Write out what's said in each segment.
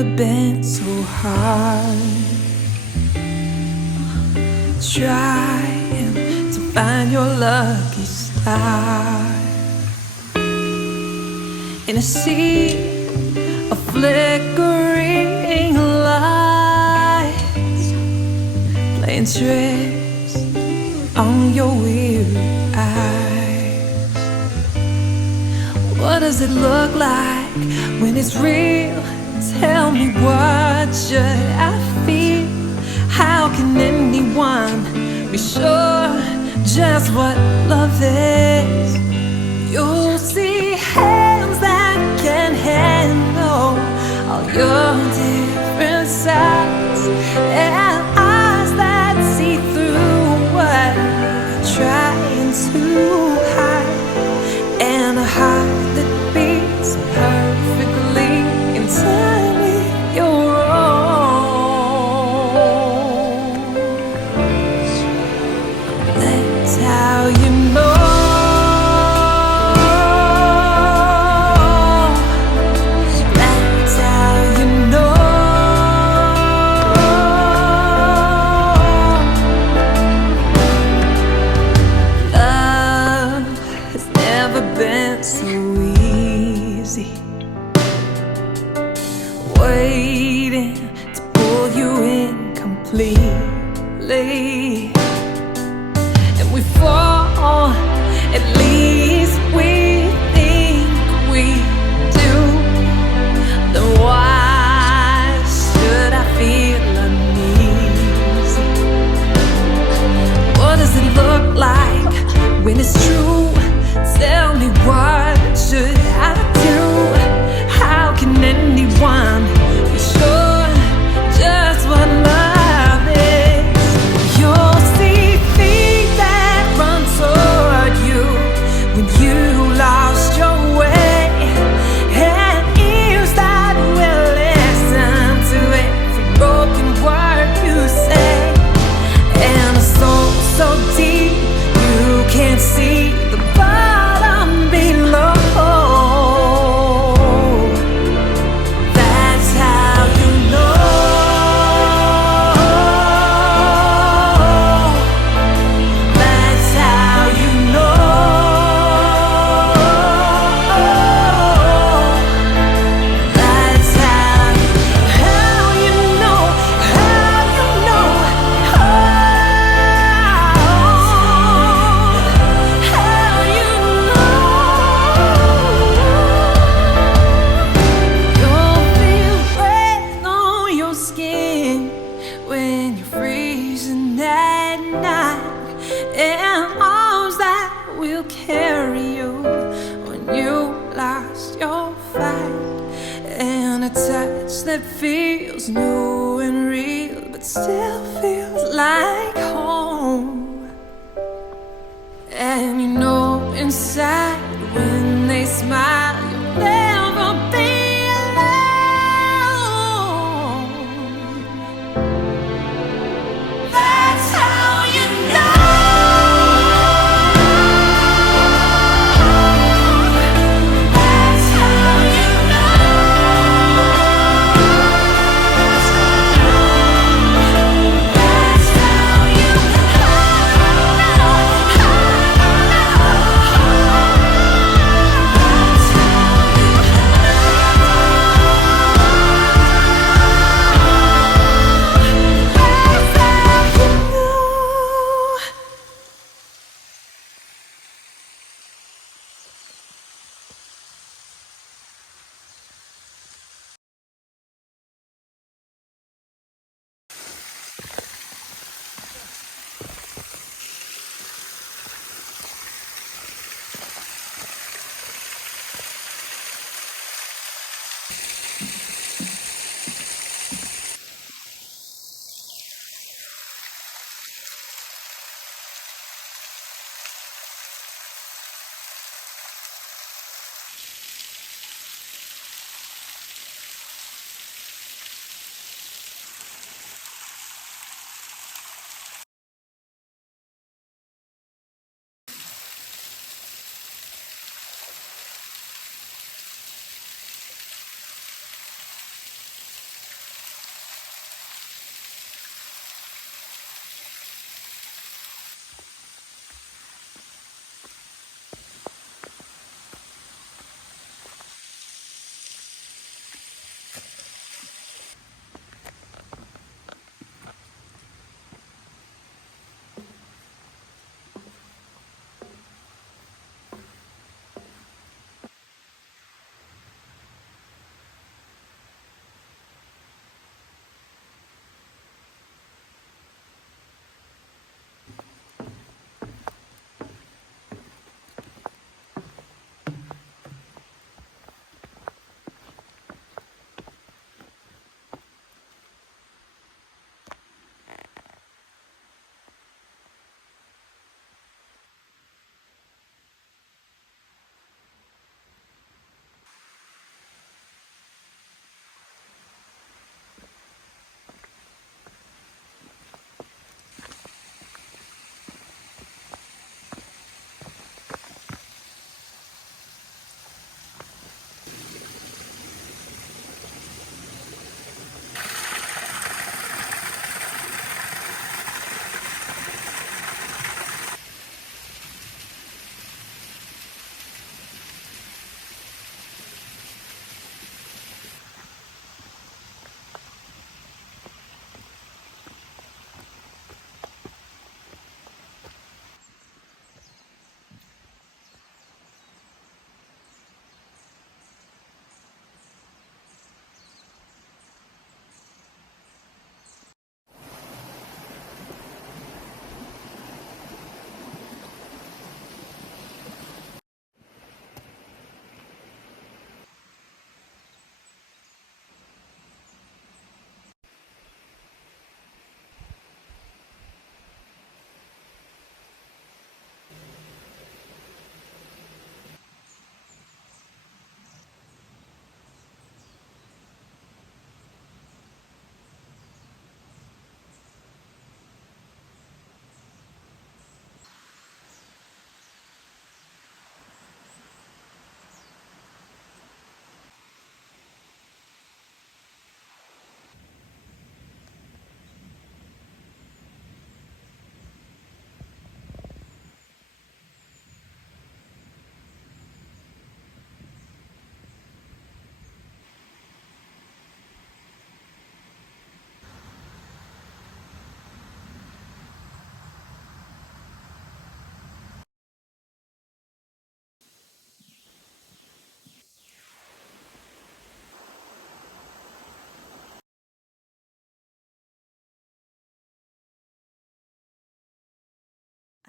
never been so hard. Trying to find your lucky star in a sea of flickering lights, playing tricks on your weary eyes. What does it look like when it's real? Tell me, what should I feel? How can anyone be sure just what love is? You'll see hands that can handle all your different sides, and eyes that see through what you're trying to hide, and a heart that beats perfectly in time with your own. That's how you know. That's how you know. Love has never been so easy, waiting to pull you in completely, and we fall, at least we think we do. Then why should I feel uneasy? What does it look like when it's true? Tell me, what should I do? How can anyone be sure just what love is? You'll see feet that run toward you when you lost your way, and ears that will listen to every broken word you say, and a soul so deep you can't see the bottom below. That's how you know. That's how you know. That's how you know. How you know. How you know. You'll feel red on your skin when you're freezing at night, and arms that will carry you when you lost your fight, and a touch that feels new and real but still feels like home. And you know inside when they smile you'll never be alone. That's how you know. That's how you know. That's how you know.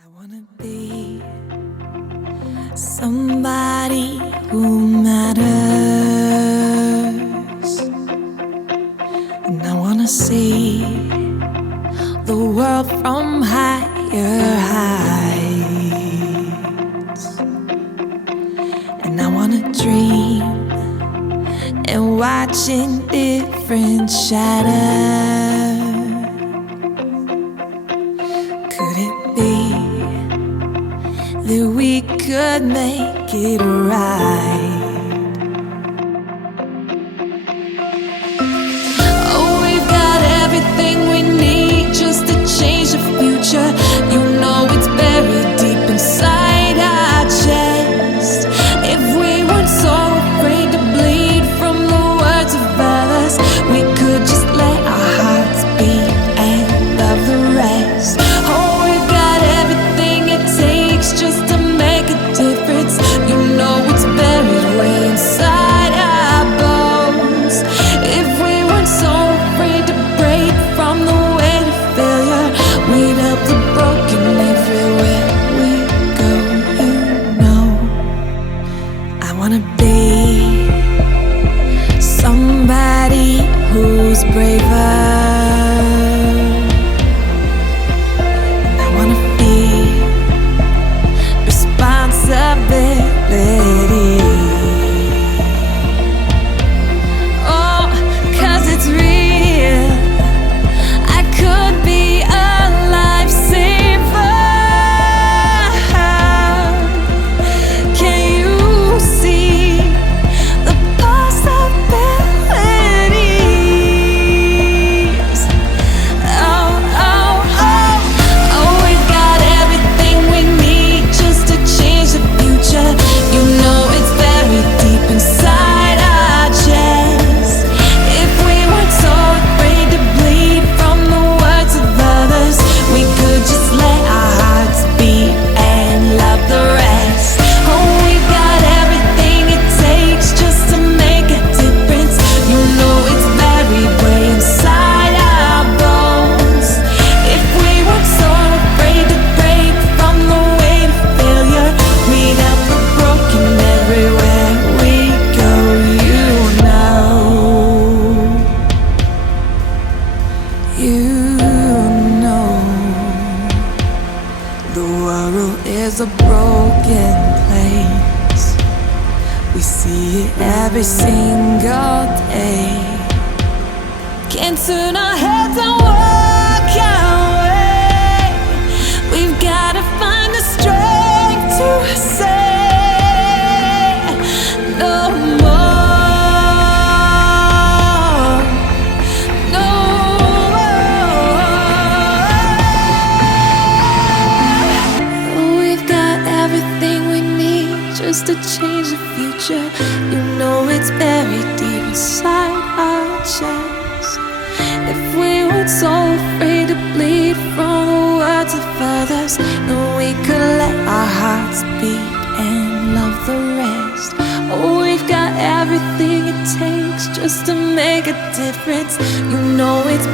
I wanna be somebody who matters, and I wanna see the world from higher heights, and I wanna dream and watch in different shadows. Could it be that we could make it right? Oh, we've got everything we need just to change the future. You know it's buried deep inside our chest. If we weren't so afraid to bleed from the words of others, we could just let our hearts beat and love the rest. Oh, we've got everything it takes just to make a difference. You know it's buried way inside our bones. If we weren't so afraid to break from the weight of failure, we'd help the broken everywhere we go. You know, I wanna be somebody who's braver, and I wanna feel responsibility. Oh, 'cause it's real. I could be a lifesaver. Can you see the possibilities? Oh, oh, oh, oh, we've got everything we need just to change the future. You know it's buried deep inside our chest. If we weren't so afraid to bleed from the words of others, we could just let our hearts beat and love the rest. Oh, we've got everything it takes just to make a difference. You know it's buried way inside our bones. If we weren't so afraid to break from the weight of failure, we'd help the broken everywhere we go. You know, you know, the world is a broken place. We see it every single day. Can't turn our heads and walk away. We've gotta find the strength to say no more, no more. We've got everything we need just to change the future. You know it's buried deep inside our chest. If we weren't so afraid to bleed from the words of others, then we could let our hearts beat and love the rest. Oh, we've got everything it takes just to make a difference. You know it's